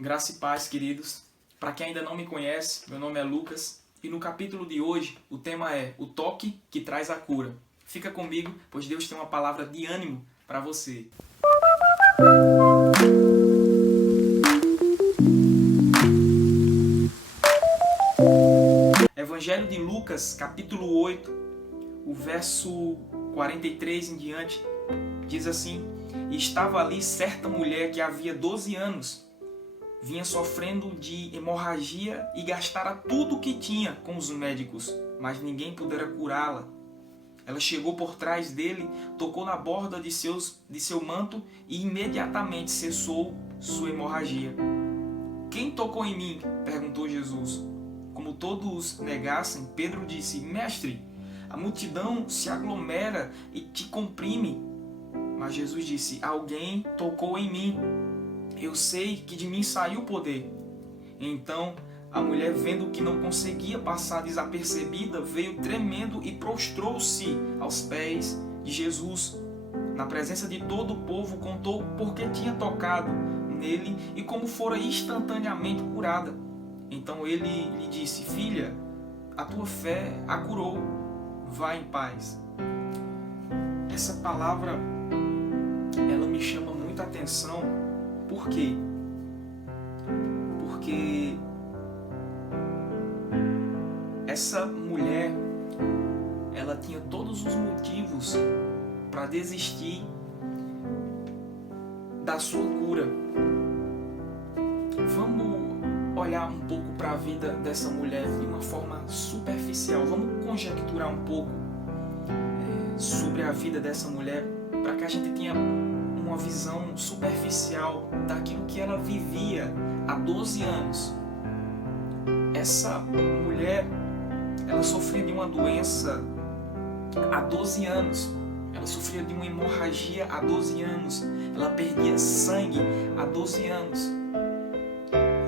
Graça e paz, queridos. Para quem ainda não me conhece, meu nome é Lucas e no capítulo de hoje o tema é o toque que traz a cura. Fica comigo, pois Deus tem uma palavra de ânimo para você. Evangelho de Lucas, capítulo 8, o verso 43 em diante, diz assim: E estava ali certa mulher que havia 12 anos, vinha sofrendo de hemorragia e gastara tudo o que tinha com os médicos, mas ninguém pudera curá-la. Ela chegou por trás dele, tocou na borda de seu manto e imediatamente cessou sua hemorragia. Quem tocou em mim? Perguntou Jesus. Como todos negassem, Pedro disse: Mestre, a multidão se aglomera e te comprime. Mas Jesus disse: Alguém tocou em mim. Eu sei que de mim saiu o poder. Então a mulher, vendo que não conseguia passar desapercebida, veio tremendo e prostrou-se aos pés de Jesus. Na presença de todo o povo, contou por que tinha tocado nele e como fora instantaneamente curada. Então ele lhe disse: Filha, a tua fé a curou. Vá em paz. Essa palavra, ela me chama muita atenção. Por quê? Porque essa mulher, ela tinha todos os motivos para desistir da sua cura. Vamos olhar um pouco para a vida dessa mulher de uma forma superficial. Vamos conjecturar um pouco sobre a vida dessa mulher para que a gente tenha uma visão superficial daquilo que ela vivia há 12 anos. Essa mulher, ela sofria de uma doença há 12 anos. Ela sofria de uma hemorragia há 12 anos. Ela perdia sangue há 12 anos.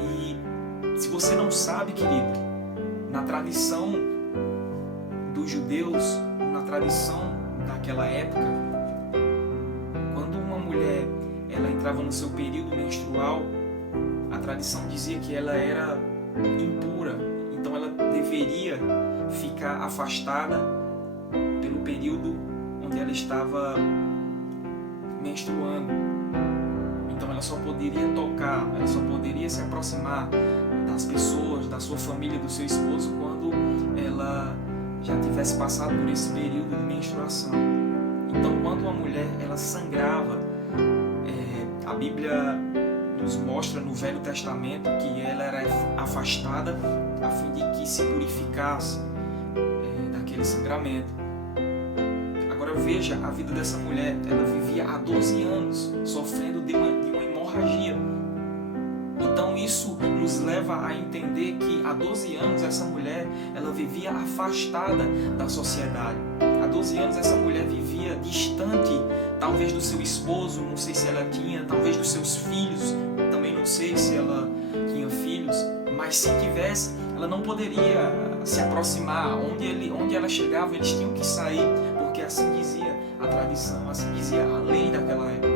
E se você não sabe, querido, na tradição dos judeus, na tradição daquela época, quando uma mulher ela entrava no seu período menstrual, a tradição dizia que ela era impura. Então ela deveria ficar afastada pelo período onde ela estava menstruando. Então ela só poderia tocar, ela só poderia se aproximar das pessoas, da sua família, do seu esposo, quando ela já tivesse passado por esse período de menstruação. Então quando uma mulher ela sangrava, a Bíblia nos mostra no Velho Testamento que ela era afastada a fim de que se purificasse daquele sangramento. Agora veja a vida dessa mulher. Ela vivia há 12 anos sofrendo de uma hemorragia. Então isso nos leva a entender que há 12 anos essa mulher ela vivia afastada da sociedade. Há 12 anos essa mulher vivia distante, talvez do seu esposo, não sei se ela tinha, talvez dos seus filhos, também não sei se ela tinha filhos, mas se tivesse, ela não poderia se aproximar. Onde ela chegava, eles tinham que sair, porque assim dizia a tradição, assim dizia a lei daquela época.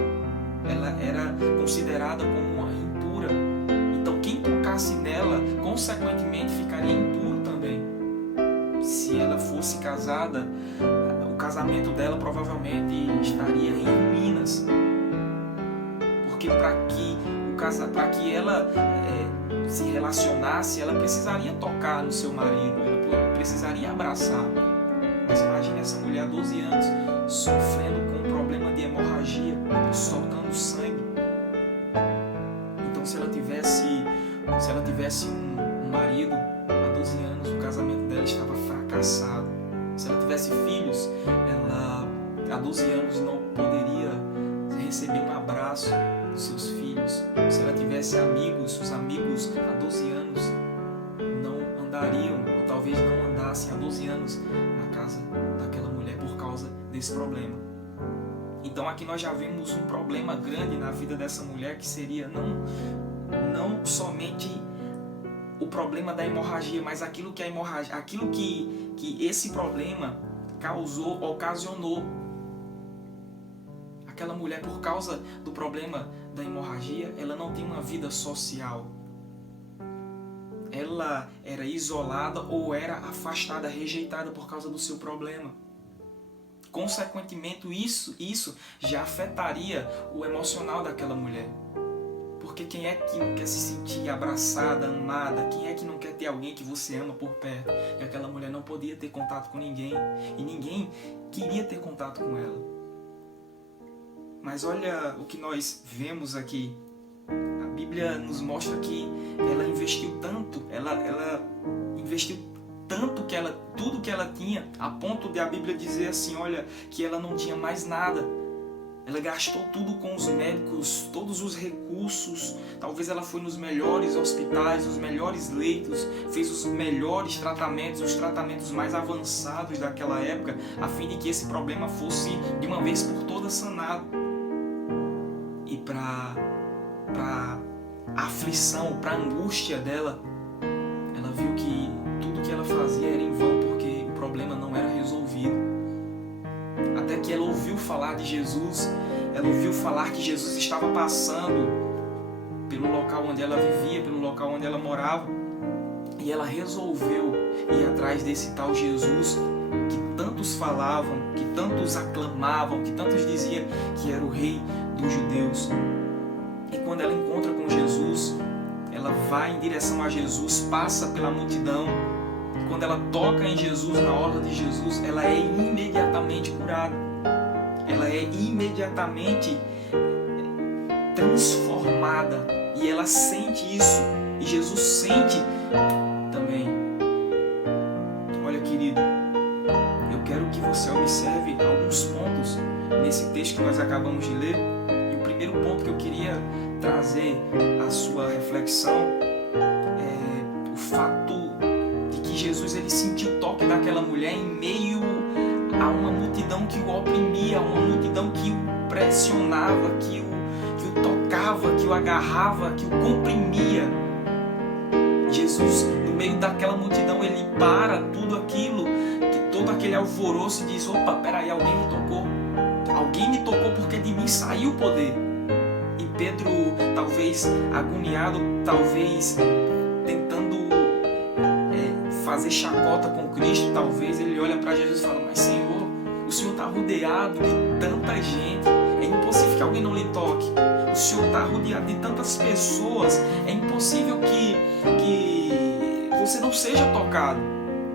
Ela era considerada como uma impura. Então quem tocasse nela, consequentemente, ficaria impuro também. Se ela fosse casada, o casamento dela provavelmente estaria em ruínas. Porque para que ela se relacionasse, ela precisaria tocar no seu marido, ela precisaria abraçar. Mas imagine essa mulher há 12 anos sofrendo com um problema de hemorragia, soltando sangue. Então se ela tivesse um marido há 12 anos, o casamento dela estava fracassado. Se ela tivesse filhos, ela há 12 anos não poderia receber um abraço dos seus filhos. Se ela tivesse amigos, os amigos há 12 anos não andariam, ou talvez não andassem há 12 anos na casa daquela mulher por causa desse problema. Então aqui nós já vemos um problema grande na vida dessa mulher, que seria não somente o problema da hemorragia, mas aquilo que esse problema ocasionou. Aquela mulher, por causa do problema da hemorragia, ela não tinha uma vida social. Ela era isolada ou era afastada, rejeitada por causa do seu problema. Consequentemente, isso já afetaria o emocional daquela mulher. Porque quem é que não quer se sentir abraçada, amada? Quem é que não quer ter alguém que você ama por perto? E aquela mulher não podia ter contato com ninguém. E ninguém queria ter contato com ela. Mas olha o que nós vemos aqui. A Bíblia nos mostra que ela investiu tanto, ela investiu tanto que tudo que ela tinha, a ponto de a Bíblia dizer assim, olha, que ela não tinha mais nada. Ela gastou tudo com os médicos, todos os recursos. Talvez ela foi nos melhores hospitais, os melhores leitos, fez os melhores tratamentos, os tratamentos mais avançados daquela época, a fim de que esse problema fosse de uma vez por todas sanado. E para a aflição, para a angústia dela, ela viu que tudo que ela fazia era em vão, porque o problema não era resolvido. Até que ela ouviu falar de Jesus, ela ouviu falar que Jesus estava passando pelo local onde ela vivia, pelo local onde ela morava, e ela resolveu ir atrás desse tal Jesus que tantos falavam, que tantos aclamavam, que tantos diziam que era o rei dos judeus. E quando ela encontra com Jesus, ela vai em direção a Jesus, passa pela multidão. Quando ela toca em Jesus, na orla de Jesus, ela é imediatamente curada. Ela é imediatamente transformada. E ela sente isso. E Jesus sente também. Olha, querido, eu quero que você observe alguns pontos nesse texto que nós acabamos de ler. E o primeiro ponto que eu queria trazer à sua reflexão é o fato de que Jesus ele sentiu o toque daquela mulher em meio a uma multidão que o oprimia, uma multidão que o pressionava, que o tocava, que o agarrava, que o comprimia. Jesus, no meio daquela multidão, ele para tudo aquilo, todo aquele alvoroço e diz, opa, peraí, alguém me tocou. Alguém me tocou porque de mim saiu o poder. E Pedro, talvez agoniado, talvez tentando fazer chacota com Cristo, talvez ele olha para Jesus e fala, mas Senhor, o Senhor está rodeado de tanta gente, é impossível que alguém não lhe toque. O Senhor está rodeado de tantas pessoas, é impossível que você não seja tocado.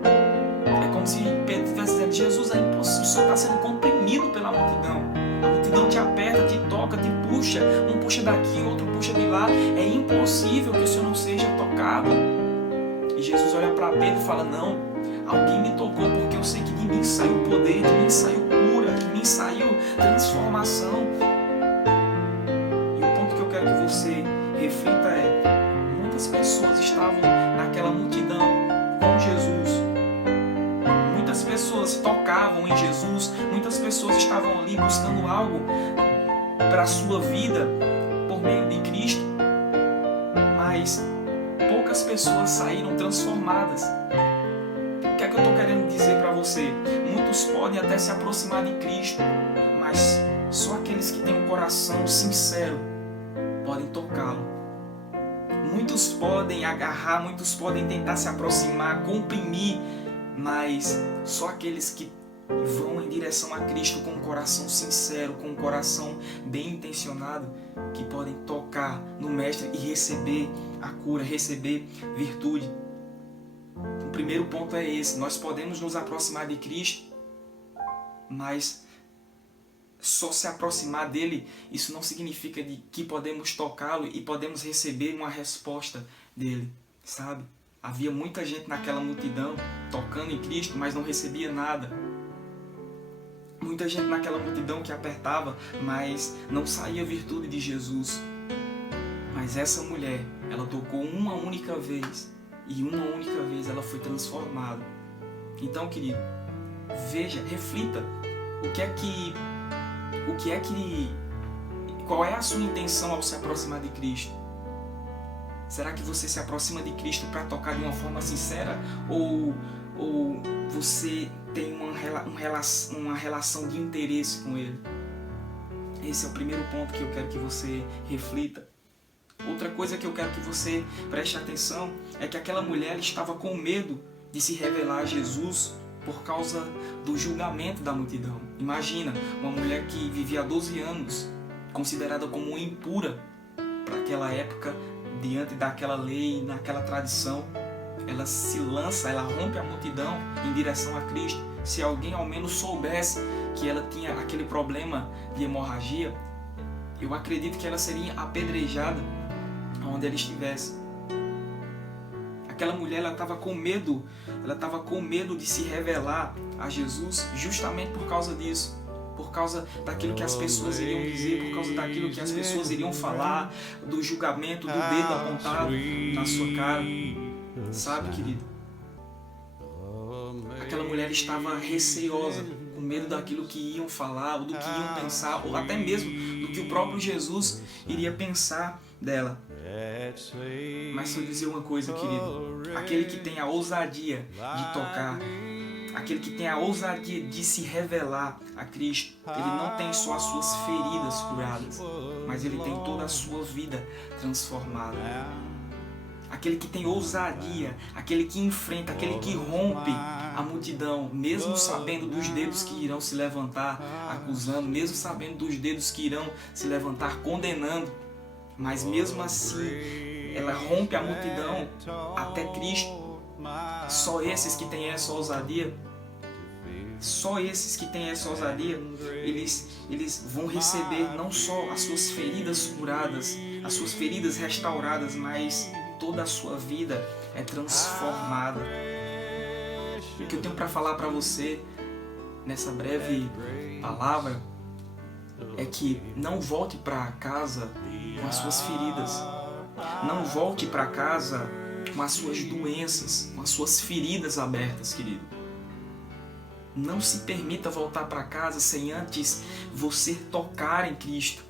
É como se Pedro estivesse dizendo, Jesus, é impossível, o Senhor está sendo comprimido pela multidão. A multidão te aperta, te toca, te puxa, um puxa daqui, outro puxa de lá. É impossível que o Senhor não seja tocado. E Jesus olha para Pedro e fala, não, alguém me tocou porque eu sei que de mim saiu poder, de mim saiu cura, de mim saiu transformação. E o ponto que eu quero que você reflita é, muitas pessoas estavam naquela multidão com Jesus. Muitas pessoas tocavam em Jesus, muitas pessoas estavam ali buscando algo para a sua vida por meio de Cristo, mas poucas pessoas saíram transformadas. O que é que eu estou querendo dizer para você? Muitos podem até se aproximar de Cristo, mas só aqueles que têm um coração sincero podem tocá-lo. Muitos podem agarrar, muitos podem tentar se aproximar, comprimir, mas só aqueles que vão em direção a Cristo com um coração sincero, com um coração bem intencionado, que podem tocar no Mestre e receber a cura, receber virtude. O primeiro ponto é esse, nós podemos nos aproximar de Cristo, mas só se aproximar dele, isso não significa que podemos tocá-lo e podemos receber uma resposta dele, sabe? Havia muita gente naquela multidão tocando em Cristo, mas não recebia nada. Muita gente naquela multidão que apertava, mas não saía a virtude de Jesus. Mas essa mulher, ela tocou uma única vez, e uma única vez ela foi transformada. Então, querido, veja, reflita, qual é a sua intenção ao se aproximar de Cristo? Será que você se aproxima de Cristo para tocar de uma forma sincera? Ou você tem uma relação de interesse com Ele? Esse é o primeiro ponto que eu quero que você reflita. Outra coisa que eu quero que você preste atenção é que aquela mulher estava com medo de se revelar a Jesus por causa do julgamento da multidão. Imagina, uma mulher que vivia há 12 anos, considerada como impura para aquela época, diante daquela lei, naquela tradição, ela se lança, ela rompe a multidão em direção a Cristo. Se alguém ao menos soubesse que ela tinha aquele problema de hemorragia, eu acredito que ela seria apedrejada onde ela estivesse. Aquela mulher, ela estava com medo de se revelar a Jesus justamente por causa disso, por causa daquilo que as pessoas iriam dizer, por causa daquilo que as pessoas iriam falar, do julgamento, do dedo apontado na sua cara. Sabe, querido? Aquela mulher estava receosa, com medo daquilo que iam falar, ou do que iam pensar, ou até mesmo do que o próprio Jesus iria pensar dela. Mas se eu dizer uma coisa, querido, aquele que tem a ousadia de tocar, aquele que tem a ousadia de se revelar a Cristo, ele não tem só as suas feridas curadas, mas ele tem toda a sua vida transformada. Aquele que tem ousadia, aquele que enfrenta, aquele que rompe a multidão, mesmo sabendo dos dedos que irão se levantar acusando, mesmo sabendo dos dedos que irão se levantar condenando, mas mesmo assim ela rompe a multidão até Cristo. Só esses que têm essa ousadia, eles vão receber não só as suas feridas curadas, as suas feridas restauradas, mas toda a sua vida é transformada. O que eu tenho para falar para você nessa breve palavra é que não volte para casa com as suas feridas. Não volte para casa com as suas doenças, com as suas feridas abertas, querido. Não se permita voltar para casa sem antes você tocar em Cristo.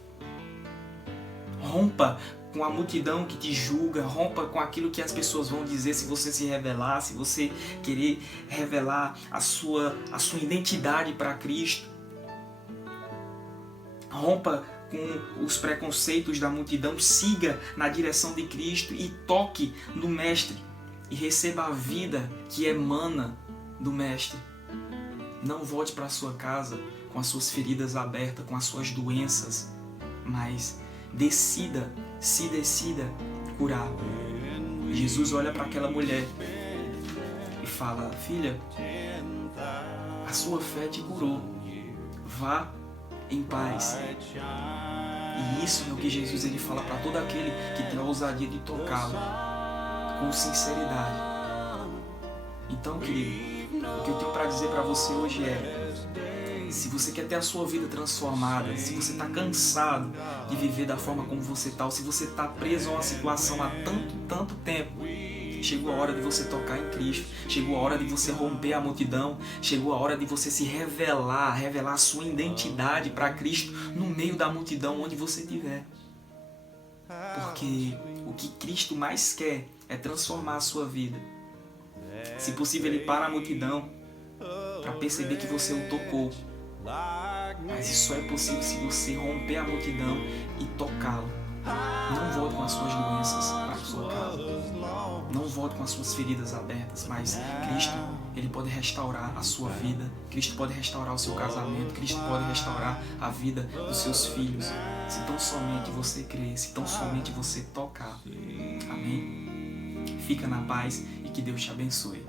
Rompa com a multidão que te julga, rompa com aquilo que as pessoas vão dizer se você se revelar, se você querer revelar a sua identidade para Cristo. Rompa com os preconceitos da multidão, siga na direção de Cristo e toque no Mestre e receba a vida que emana do Mestre. Não volte para a sua casa com as suas feridas abertas, com as suas doenças, mas decida curar. Jesus olha para aquela mulher e fala: filha, a sua fé te curou, vá em paz. E isso é o que Jesus ele fala para todo aquele que tem a ousadia de tocá-lo com sinceridade. Então, querido, o que eu tenho para dizer para você hoje é: se você quer ter a sua vida transformada, se você está cansado de viver da forma como você está, ou se você está preso a uma situação há tanto tempo, chegou a hora de você tocar em Cristo, chegou a hora de você romper a multidão, chegou a hora de você se revelar a sua identidade para Cristo no meio da multidão onde você estiver. Porque o que Cristo mais quer é transformar a sua vida. Se possível, Ele para a multidão para perceber que você o tocou. Mas isso só é possível se você romper a multidão e tocá-lo. Não volte com as suas doenças para a sua casa. Não volte com as suas feridas abertas, mas Cristo, Ele pode restaurar a sua vida. Cristo pode restaurar o seu casamento. Cristo pode restaurar a vida dos seus filhos. Se tão somente você crer, se tão somente você tocar. Amém? Fica na paz e que Deus te abençoe.